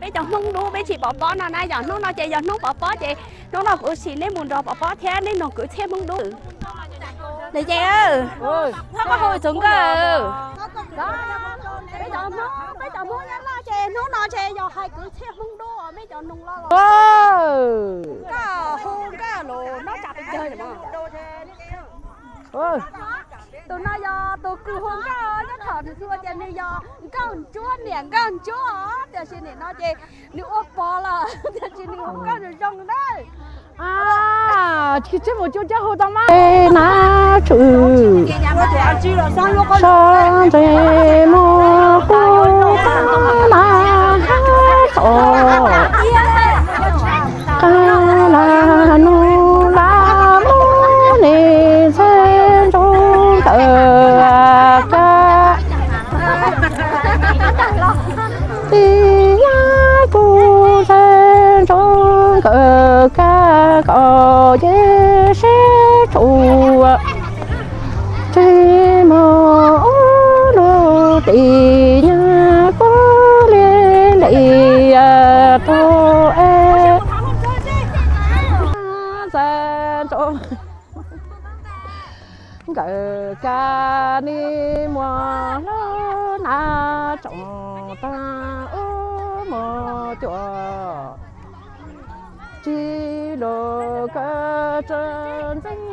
bây giờ nung đu bây chỉ bỏ nào nay giờ nung nó chơi giờ nung bỏ chị nung nó cứ xì nên muốn bỏ thế nên nó cứ thêm nung đu để chị ơi nó có hồi xuống cơ bây giờ muốn nhắn là chị nung nó chơi giờ hai cứ thêm nung đu bây giờ nung lo cái hôn cái lồ nó chặt chơi rồi mà tụi nó do tụi cứ hôn cái nó thở thì xưa trên này do con chúa nè con chúa để xin này nó chơi nếu ốp bò là để xin này hôn cái rồi rong đấy chỉ một chút chứ hồ tao má na chữ sang thế mô cô na khổ ca la nu la mu ni sen trong tờ ca ti ya cu sen trong cờ ca có dễ sẽ trụ trên mơ lô tì nhà có lên đầy tô e sen trong cờ ca ni mùa lơ na trong ta ô mơ chùa chỉ đồ cơ chân danh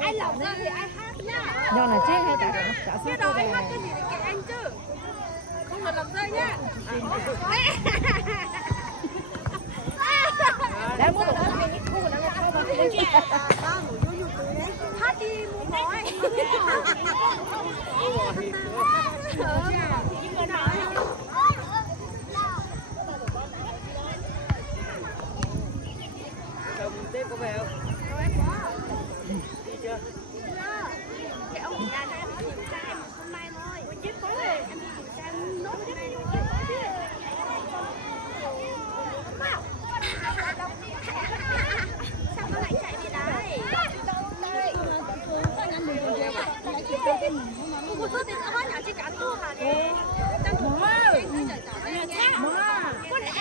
ai lọc ra thì ai hát nhá. Do là chết hay cả Cái đó ai hát cái gì để kệ anh chứ. Không được làm rơi nhá. Đấy mua đồ ăn thì không có làm sao mà Hát đi mua gói. Tết có về không? Đi chưa? Cái ông kiểm tra cho em kiểm tra em hôm nay thôi. Ôi chết có rồi, em đi kiểm tra nốt cái này luôn. Sao nó lại chạy đi đấy? Cô tôi tính ở nhà chị cả tu hả đi? Con em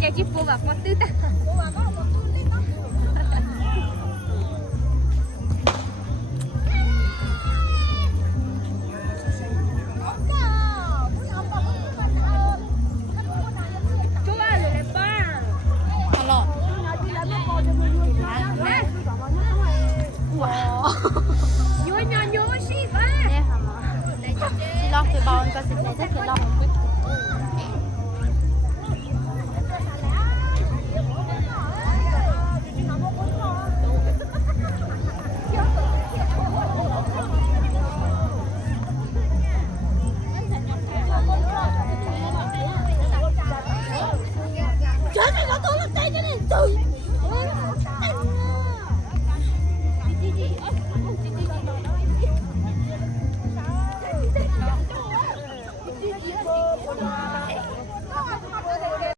姐姐播吧，播对的。Thì lo phải bao anh có xịt lên